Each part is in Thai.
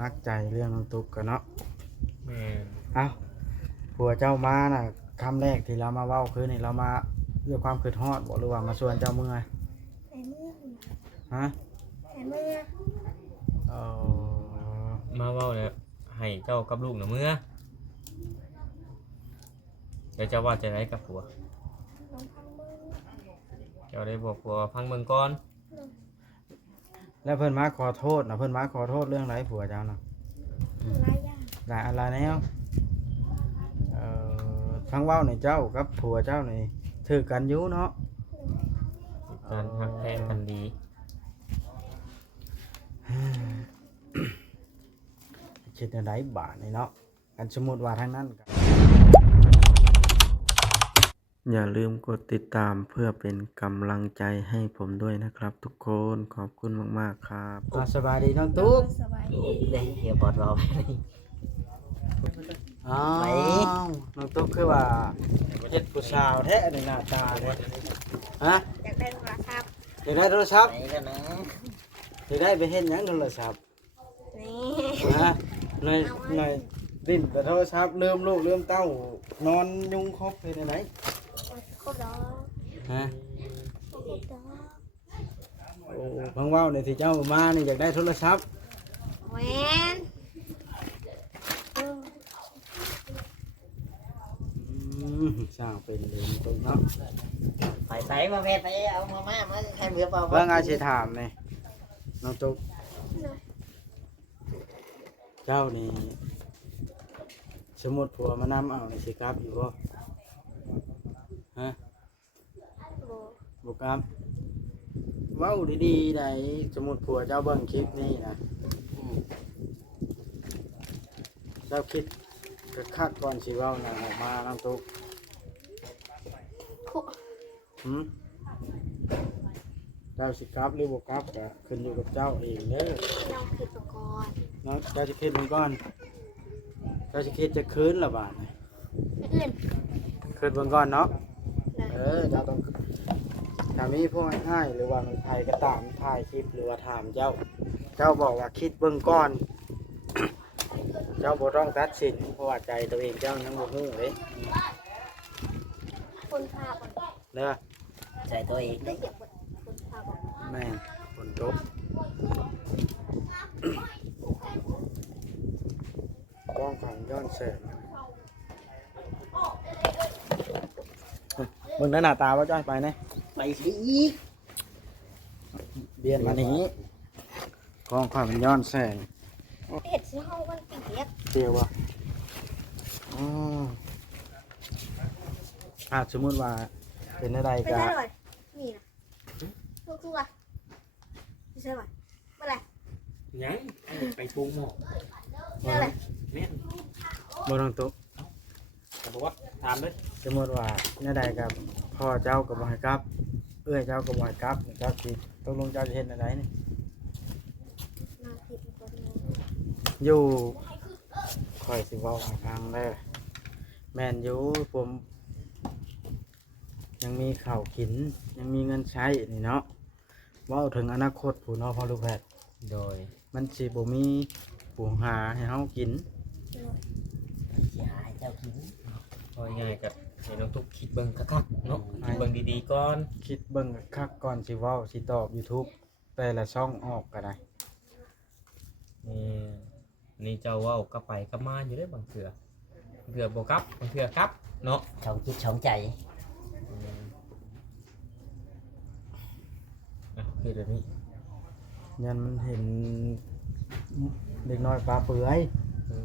นักใจเรื่องน้องตุ๊กกันเนาะแม่นเอ้าผัวเจ้ามาน่ะคำแรกที่เรามาเว้าคือนี่เรามาด้วยความคิดฮอดบ่หรือว่ามาชวนเจ้าเมื่อยไอ้เมื่อฮะไอ้เมื่อเออมาเว้าแล้วให้เจ้ากับลูกน่ะเมื่อเดี๋ยวเจ้าว่าจะได้กับผัวลองพังมือ เจ้าได้บอกผัวฟังเบิ่งก่อนแล้วเพิ่นมาขอโทษนะเพิ่นมาขอโทษเรื่องไรผัวเจ้านะหลายอย่างหลายอะไรแนวทั้งเว้าในเจ้ากับผัวเจ้านี่ถือกันอยู่เนาะการหักแพงกันดีคิดในไรบาทนี่เนาะกันสมมุติว่าทางนั้นกันอย่าลืมกดติดตามเพื่อเป็นกำลังใจให้ผมด้วยนะครับทุกคนขอบคุณมากๆครับสบายดีน้องตุ๊ก สบายดี đây hiểu bọt vào đây อ้าวน้องตุ๊กคือว่าเจ็ดผู้สาวแท้ในหน้าตาเนี่ยฮะ อยากได้โทรศัพท์ อยากได้โทรศัพท์ đấy là nó อยากได้ไปเห็นยังโทรศัพท์ นี่ ฮะในดิ้นแต่โทรศัพท์ลืมลูกลืมเต้านอนยุงครบเป็นอะไร ครบดอก ฮะ ครบดอก โอ้เพิ่งเว่าในที่เจ้ามานี่อยากได้โทรศัพท์ แหวนเออ สร้างเป็นเรื่องตรงเนาะ phải thấy mà về thấy ông má mới hay việc vào เพิ่งอาชีถามนี่น้องตุ๊กเจ้านี่สมมติผัวมานำเอาในสิกลับอยู่บ่ฮะ โบ บุกลับเว้าดีๆได้สมมติผัวเจ้าเบิ่งคลิปนี้นะเจ้าคิดกระคักก่อนสิเว้าหยังออกมาน้องตุ๊ก คุ หืมเจ้าสิกลับหรือบ่กลับก็ขึ้นอยู่กับเจ้าเองเด้อ เราคิดไปก่อน เนาะเจ้าสิคิดมันก่อนเจ้าสิคิดจะคืนละบาทนี่ ไม่อื่น คืนเบิ่งก่อนเนาะ เลย เจ้าต้องถ้ามีพวกให้หรือว่ามันใครก็ตามถ่ายคลิปหรือว่าถามเจ้า เจ้าบอกว่าคิดเบิ่งก่อน เจ้าบ่ต้องตัดสินเพราะว่าใจตัวเองเจ้ายังบ่ฮู้เด้ คนพาก่อน เด้อ chạy tôi ý ได้เก็บคนพาก่อน แม่นฝนตกกล้องของย้อนแสงมึงได้หน้าตาว่าจ้อยไปไหน mày sĩ เบียนมานี้กล้องความย้อนแสง เห็ดซื้อห้องวันปีก เดียววะอ๋อสมมติว่าเป็นอะไร ไม่ กั ใช่ น เลยนี่นะลูกตัวไม่ใช่เลยเมื่อไร ยังไปปรุงหม้อ เมื่อไร แม่น บนตรงตุ๊ก แต่บอกว่าถามเลย สมมติว่าในใดกับพ่อเจ้ากับบอยกับเอื้อยเจ้ากับบอยกับเจ้าคิดตกลงเจ้าจะเห็นอะไรนี่ มาผิดตัวนี้ อยู่คอยสิเว่าทางเลยแมนอยู่ผมยังมีข้าวกินยังมีเงินใช้นี่เนาะเว่าถึงอนาคตผู้เน้องพ่อลูกแพทย์ โดย มันสิบ่มีผู้หาให้เฮากิน chỉ hại cháu kín พอง่ายๆกับให้น้องทุกคิดเบิ่งคักๆเนาะคิดเบิ่งดีๆก่อน คิดเบิ่งคักก่อนสิเว้าสิตอบ YouTube แต่ละช่องออกก็ได้ นี่เจ้าเว้ากลับไปกลับมาอยู่ได้บางเถื่อบ่กลับบางเถื่อกลับเนาะ sống chít sống chạy คือเดี๋ยวนี้ ยันมันเห็นเด็กน้อยฟ้าเปื่อย อื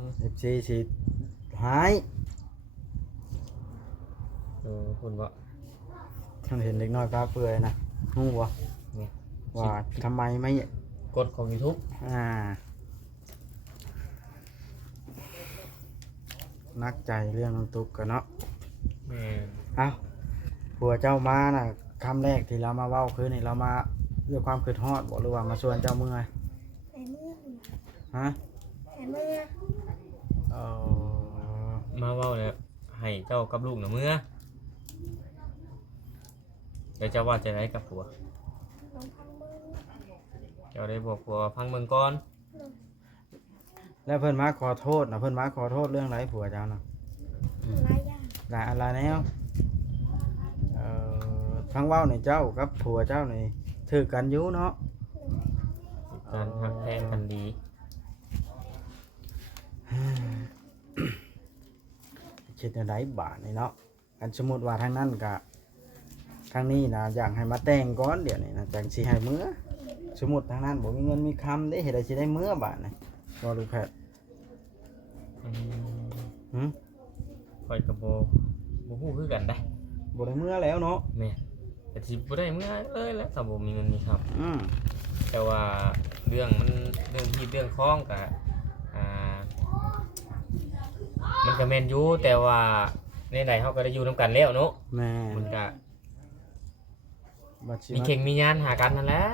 ม FC สิหาย คุณว่า มันเห็นเด็กน้อยฟ้าเปื่อยนะฮู้บ่ นี่ ว่าทำไมไม่ กฎของ YouTube นักใจเรื่องน้องตุ๊กกันเนาะ แม่น เอ้าผัวเจ้ามาน่ะคำแรกที่เรามาเว้าคือนี่เรามาด้วยความคิดฮอดบ่หรือว่ามาชวนเจ้าเมื่อย ไอ้เมื่อ ฮะ ไอ้เมื่อ เออ มาเว้าแล้วให้เจ้ากับลูกน่ะเมื่อเดี๋ยวเจ้าว่าจะได้กับผัว ลองพังมือ เจ้าได้บอกผัวฟังเบิ่งก่อน แล้วเพิ่นมาขอโทษนะเพิ่นมาขอโทษเรื่องไรผัวเจ้านะ หลายอย่าง หลายอะไรแนวทั้งเว้าในเจ้ากับผัวเจ้านี่ถือกันอยู่เนาะ การหักแพงกันดี คิดในไรบาทนี่เนาะอันสมมุติว่าทางนั้นก็ทางนี้นะอยากให้มาแต่งก่อนเดี๋ยวนี้นะจังสิให้มื้อสมมุติทางนั้นบ่มีเงินมีคำได้เฮ็ดได้สิได้มื้อบาทนี่บ่รู้แพทย์ หึ คอยกับบ่ฮู้คือกันได้ บ่ได้มื้อแล้วเนาะ แม่นแต่สิบ่ได้เมื่อเลยแหล้วถ้าบ่มีเงินมีครับ อืม แต่ว่าเรื่องมันเรื่องที่เรื่องคล้องกับมันก็แม่นอยู่แต่ว่าในใดเขาก็ได้อยู่นํกันแล้วเนาะ แม่ มันก็ บัดสิ มีเข่งมียานหากันนั่นแหละ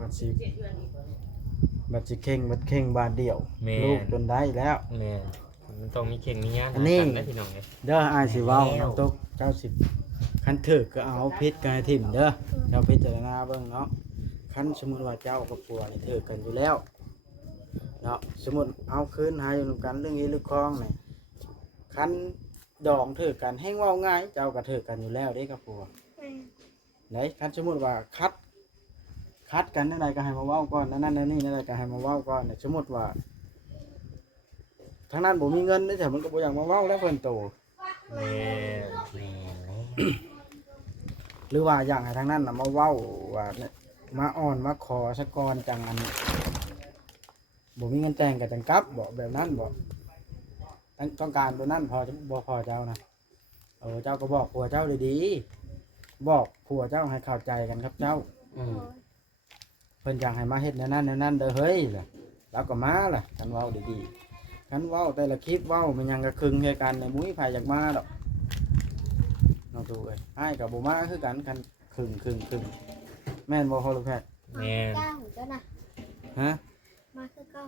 บัดสิเข่งบัดเข่งบาทเดียว แม่น ลูกจนได้แล้ว แม่นมันต้องมีเข่งมียาน อั หาน นี้ กันได้พี่น้องเด้ เด้ออ้ายสิเว้า แล้ว น้องตุ๊กเจ้าสิคันถึกก็เอาพิษกันให้ทิ่มเด้อเจ้าพิจารณาเบิ่งเนาะคันสมมุติว่าเจ้ากับผัวนี่ถึกกันอยู่แล้วเนาะสมมุติเอาคืนหาอยู่นำกันเรื่องนี้เรื่องคล้องนี่คันดองถึกกันแฮงเว้าง่ายเจ้าก็ถึกกันอยู่แล้วเด้กับผัว ไหนคันสมมุติว่าคัดกันนั่นใดก็ให้มาเว้าก่อนนั่นนี่นั่นใดก็ให้มาเว้าก่อนเนี่ยสมมุติว่าทางนั้นบ่มีเงินได้แต่มันก็บ่อยากมาเว้าแล้วเพิ่นโต แม่น แม่นแล้ว หรือว่าอยากให้ทางนั้นน่ะมาเว้าว่าเนี่ยมาอ่อนมาขอสะกอนจังอันบ่มีเงินแต่งก็จังกลับบ่แบบนั้นบ่ต้องการตัวนั้นพอจะบ่พอเจ้านะเจ้าก็บอกผัวเจ้าดีๆบอกผัวเจ้าให้เข้าใจกันครับเจ้า เพิ่นอยากให้มาเฮ็ดแนวนั้นเด้อเฮ้ยล่ะแล้วก็มาล่ะคันเว้าดีๆคันเว้าแต่ละคลิปเว้ามันยังก็ครึ่งให้กันในมุ้ยไผอยากมาดอกน้องตู่เอ้ยอ้ายก็บ่มาคือกันคันครึ่งแม่นบ่พ่อลูกแพทย์ แม่น เก้าเจ้านะ ฮะ มาคือเก้า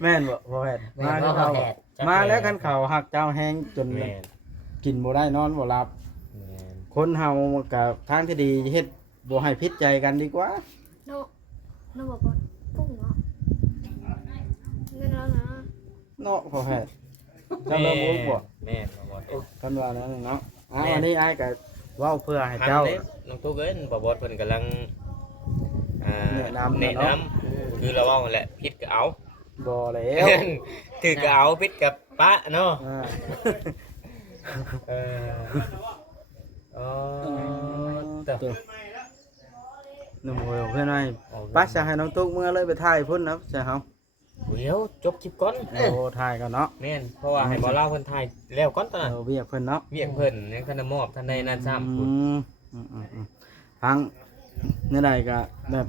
แม่นบ่พ่อแพทย์ แม่ มาน คือ ว่า เขา แพทย์ มาแล้วคันเขาหักเจ้าแฮงจน แม่น กินบ่ได้นอนบ่หลับ แม่น คนเฮากับทางที่ดีเฮ็ดบ่ให้พิษใจกันดีกว่า โนบอกว่ากุ้งเนาะเงินแล้วนะ เนาะพ่อแพทย์เจ้าเริ่มรู้บ่ แม่นบ่บ่โอ้ กันว่าแล้วเนาะอันนี้อ้ายก็เว้าเพื่อให้ ทัน เจ้า เด้น้องตุ๊กเอ้ยบ่บ่เพิ่นกำลังแนะนำ แนะ เนาะ นำคือเราเว้านั่นแหละผิดก็เอา บ่แล้ว ถือก็เอาผิดกับปะเนาะ อ่า เอออ๋อแต่ หนุ่มโหยเพื่อนหน่อยป้าจะให้น้องตุ๊กเมื่อเลยไปถ่ายพุ่นนะใช่ครับ เดี๋ยวจบคลิปก่อน โอ้ถ่ายกันเนาะ แม่นเพราะว่าให้บ่เล่าเพิ่นถ่ายแล้วก่อนตอนนั้น เวียกเพิ่นเนาะ เวียกเพิ่นยังทันได้มอบทันได้นั่นซ้ำพุ่น พังนี่ใดก็แบบ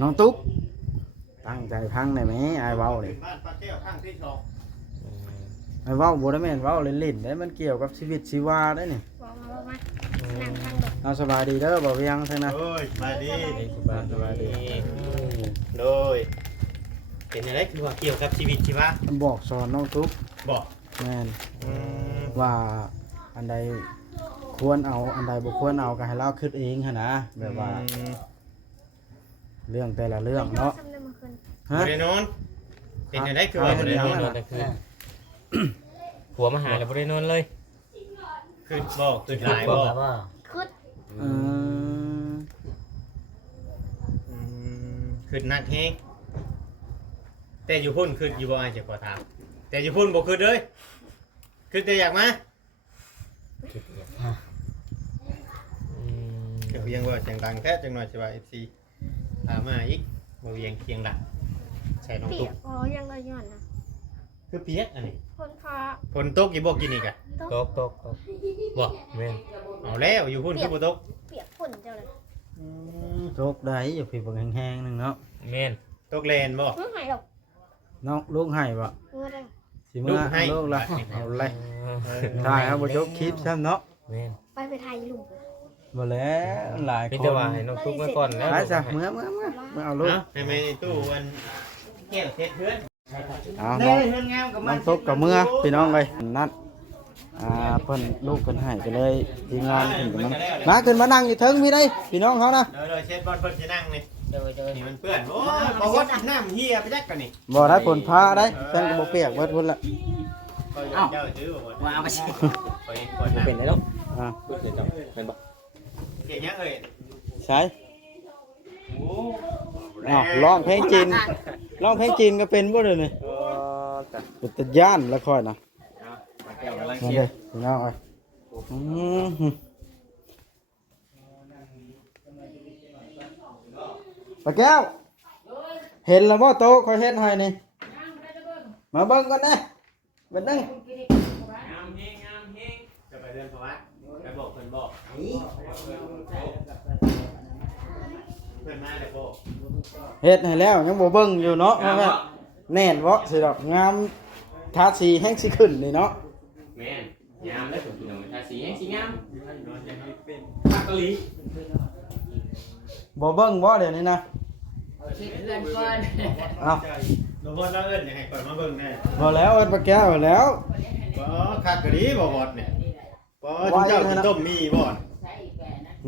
น้องตุ๊กตั้งใจพังได้ไหมไอ้เว้าเลยไอ้เว้าบ่ได้แม่นเว้าเล่นๆได้มันเกี่ยวกับชีวิตชีวาได้นี่ บอกมานั่งฟังแบบ เอาสบายดีเด้อบ่เวียงทั้งนั้น โอ้ยมาดี สบายดี โดยเป็นอะไรคือว่าเกี่ยวกับชีวิตชีวะ บอกสอนน้องตุ๊ก บอก แม่นว่าอันใดควรเอาอันใดบ่ควรเอาก็ให้เราคิดเองหั่นนะแบบว่าเรื่องแต่ละเรื่องเนาะ ทำได้มาคืน ฮะ บ่ได้นอนเป็นอะไรคือว่า เอา บ่ได้นอน นอนแต่คืนผัวมาหาแล้วบ่ได้นอนเลย คือบอกคือหลาย บบ อ อก ก ว่า คืด อืม คือนัดแฮงแต่อยู่พุ่นคืออยู่บ่อายจะขอถามแต่อยู่พุ่นบ่คือเลยคือแต่อยากมา คิดอย่าง เดี๋ยวเพียงว่าเสียงดังแท้จังหน่อยสิว่า FC ถามมาอีกบ่เวียงเคียงดังใส่น้อง เปี ตุ๊ ย ก กอ๋อยังเลยย้อนนะ คือเปียกอันนี้ คนฟ้า ฝนตกอยู่บ่กินอีกอ่ะ ตก บ่ แม่น เอาแล้วอยู่พุ่นคือบ่ตก เปียกฝุ่นเจ้าเลย โชคได้อยู่พี่เบิ่งแห้งๆหนึงเนาะ แม่น ตกแลนบ่ เมื่อไหร่หรอก น้องลูกให้บ่ เมื่อไหร่ สิมา ลูกให้ ลูกละเอาเลย เออ ถ่ายเอาบ่ยกคลิปซ้ำเนาะ แม่น ไปไทยลุง บ่แล้วหลาย เป็น ค แต่ น ว่าให้น้องตุ๊กมาก่อนแล้ว ไปซะเมื่อเอาลูก เอาให้แม่ตู้วันแก้วเทศเพื่อน เอา เด้ น้อง เพื่อนงามกับ น้ มั อน งตุ๊กกับเมื่อพี่น้องเอ้ยนัดเพิ่นลูกเพิ่นให้ก็เลยทีมงานเพิ่นก็มาขึ้นมานั่งอยู่เทิงมีได้พี่น้องเขานะ เดี๋ยวเช็ดบอลเพิ่นจะนั่งนี่ โดย นี่มันเปื้อนโอ้ยบ่ว่าน้ำเฮียไปจักกันนี่ บ่ได้ฝนพาได้แฟนก็บ่เปียกเบิดพุ่นละ เจ้าถือบ่ ว่าเอาไปสิ ไปก่อนนะ เป็นได้แล้ว อ่า พูดเลยจังเป็นบ่ เก่งยังเอ้ย ใช่ โอ้ อ้าวร้องเพลงจีนร้องเพลงจีนก็เป็นบ่เด้อนี่ แต่ เป็นตะย่านแล้วค่อยนะ มาแก้วกำลัง มา เชีย เด้อ ร์ พี่น้องเอ้ยปะแก้ว เห็นแล้วบ่โตะเขาเฮ็ดให้นี่มาเบิ่งก่อนนะเบิ่งนึง งามเฮงจะไปเดินพวัดไปบอกเพิ่นบอกเพิ่นมาได้บ่ เฮ็ดให้แล้วยังบ่เบิ่งอยู่เนาะว่าแม่แน่นบ่สิดอกงามทาสีแห้งสิขึ้นนี่เนาะ แม่นงามแล้วผมพี่น้องทาสีแห้งสีงามภาคเกาหลี บ่เบิ่งบ่เดี๋ยวนี้นะ คิดเงินก่อน เอ้า หนูบ่แล้วเอิ้นให้ก่อนมาเบิ่งแน่ พอแล้วเอิ้นปะแก้วแล้ว บ่คักกะดีบ่บอดเนี่ยบ่ทุกเจ้ากินต้มมีบ่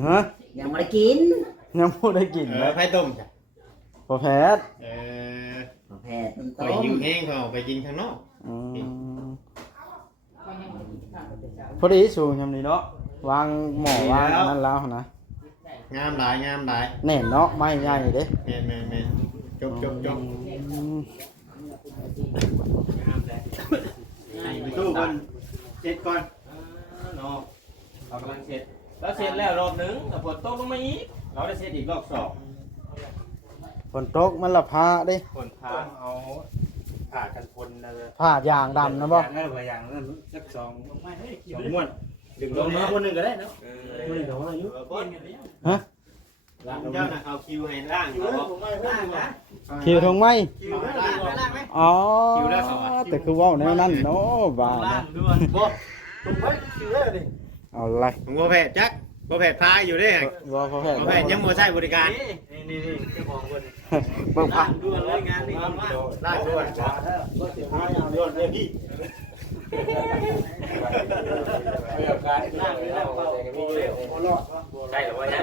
ฮะ ยังไม่ได้กิน ยังบ่ได้กินเลย ไผต้มจ้ะ พอแพทย์ แพทย์ ไปหิวแห้งเขาไปกินข้างนอก อืมพอดีสูงยามนี้เนาะวางหม้อวางอันนั้นแล้วนะ งามหลายงามหลาย แน่นเนาะไม้ใหญ่เด้ แม่นจบ อืม ไปตู้เพิ่นเจ็ดก่อน เนาะเรากำลังเช็ดแล้วเช็ดแล้วรอบนึงแต่ฝนตกลงมาอีกเราได้เช็ดอีกรอบสอง ฝนตกมันละพาเด้ ฝนพาเอาผ่ากันฝนนะเลย ผ้ายางดำนะบ่ นั่นว่าอย่างนั้นสักสองม้วนดึงลงมาคนหนึ่งก็ได้เนาะคนหนึ่งก็ว่าอายุ ฮะ เจ้าน่ะเอาคิวให้ล่างเขาบอก คิวทงไม้ คิวล่างไหม อ๋อ คิวแล้วสองอ่ะ แต่คือเว้าแนวนั้นเนาะบ้า ล่า นะ งด้วยบ่ถูกไว้คิวแล้วดิ เอาอะไร ผมบ่แพทย์จักบ่แพทย์พาอยู่เด้ บ่พอแพทย์ บ่แพทย์ยังบ่ใช้บริการ นี่เจ้าของคน เบิ่งผ้า ด่วนเลยงานนี้ล่างด่วนด่วนเลยพี่ ไม่เอาการนั่งเลยนะแต่ก็มีเร็วใช่หรือว่ายัง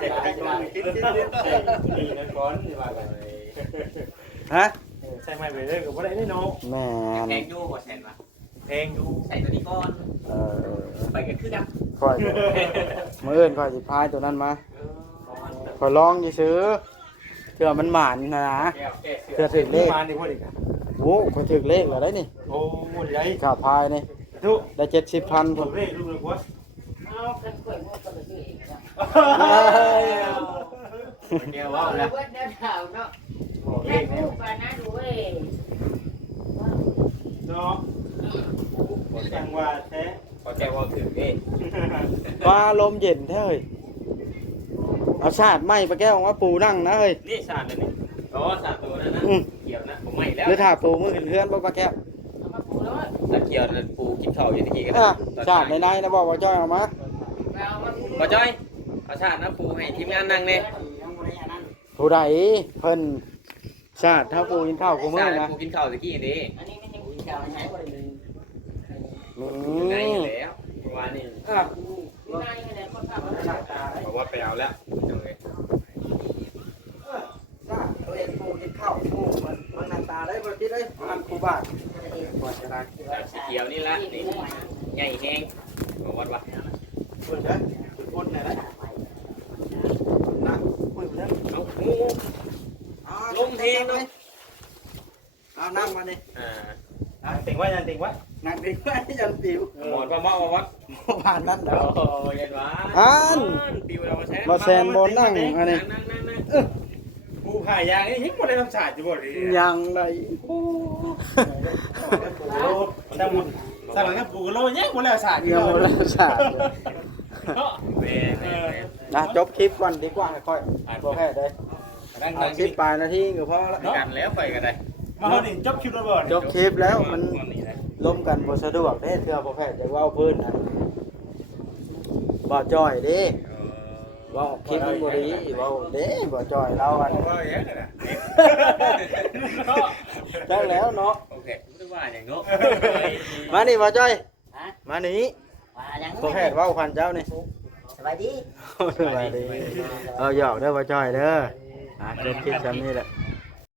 เสร็จแล้วจะมาคิดดีนะก้อนที่ว่าอะไร ฮะ ใช่ไหมไปเลยกับบ่ได้นี่เนาะ แม่น แพงดูหัวแสนมา เพลงดู ใส่ตัวนี้ก้อน เออ ไปกันคือดัง ค่อยมื้ออื่นค่อยสิพายตัวนั้นมาค่อยลองซื้อเทื่อมันหมานนะเทื่อถึงเลข มาดิพอดีกัน โอ้ค่อยถึงเลขแล้วได้นี่ โอ้ยได้ ค่าพายนี่ ทุก ได้ 70,000 ผ พุ่ ม น เล่ลูกเลยกว่า เอากันกล้วยมันก็เลยซื้อเองนะ แกว่า เอา แล้ว เบิดเดินข่าวเนาะแม่พูดไปนะดูเว้ย เนาะจังว่าแท้ พอแกว่าถึงเอง ฟ้าลมเย็นแท้เฮ้ยเอาชาติไม้ปะแก้วมาปูนั่งนะเฮ้ย นี่สาดเลยนี่อ๋อสาดตัวนั้นนะเกี่ยวนะผมไม่แล้ว หรือถ้าปูมือขึ้นเฮือนบ่ปะแก้ว เอามาปูแล้ว แล้วเกี่ยวปูกินข้าวอยู่ที่กี่กัน อ่ะชาติในๆนะบอกว่าจ้อยเอามา เอามาปู บ่จ้อยเอาชาตินะปูให้ทีมงานนั่งเนี่ย ยังบ่ได้อันนั้น ผู้ใดเพิ่นชาติถ้าปูกินข้าวกูมือนะ ปูกินข้าวตะกี้นี่ อันนี้มันยังกินข้าวใช้บ่ได้เลย ไงแล้ววันนี้ นี่นายนี่แหละคนทำมันหน้าตาได้ บอกว่าไปเอาแล้วจังเลย ตัวเองปูกินข้าวปูมันหน้าตาได้บ่คิดได้อันครูบาท สีเขียวนี่ละนี่ใหญ่แห้งบอกวัดวะ เพิ่นเด้อคนไหนได้นะเพิ่นเด้อ เอางู ลมเพลงเนาะ เอานั่งมาดิ ติงไว้ยันติงไว้ นั่งดิไว้ยันปิว หมอนว่าเมาวัด ผ่านนั้นเด้อ โอ้ยยันวะปิวเราแซน บ่แซนบ่นั่งอันนี้ นั่ง ปูผ่ายางนี่ยังบ่ได้ทำศาสตร์อยู่บ่ดิ ยังได้ ปูโลแต่หมดสลังกับปูโลยังบ่แล้วศาสตร์อยู่ ยังบ่ได้ชาติ แม่แม่ นะจบคลิปก่อนดีกว่าค่อยบ่แพ้เด้อ นั่ง เอาคลิปปลายนาทีก็พอแล้ว กันแล้วไปกันได้ มาเฮานี่จบคลิปแล้วบ่ จบคลิปแล้วมันล้มกันบ่สะดวกเด้เทื่อบ่แพ้จะเว้าพื้นนะบ่จ้อยเด้เว้าคลิปมันบ่ดีเว้าเด้บ่จ้อยเราอัน ว่าอย่างนั้นน่ะ ได้แล้วเนาะ โอเคไม่ว่าอย่างเนาะ มานี่บ่จ้อย ฮะ มานี่ ว่ายัง บ่แพ้เว้าคันเจ้านี่ เ บายดี สบายดีเอาหยอกเด้อบ่จ้อยเด้อจบคลิปซ้ำนี่แหละ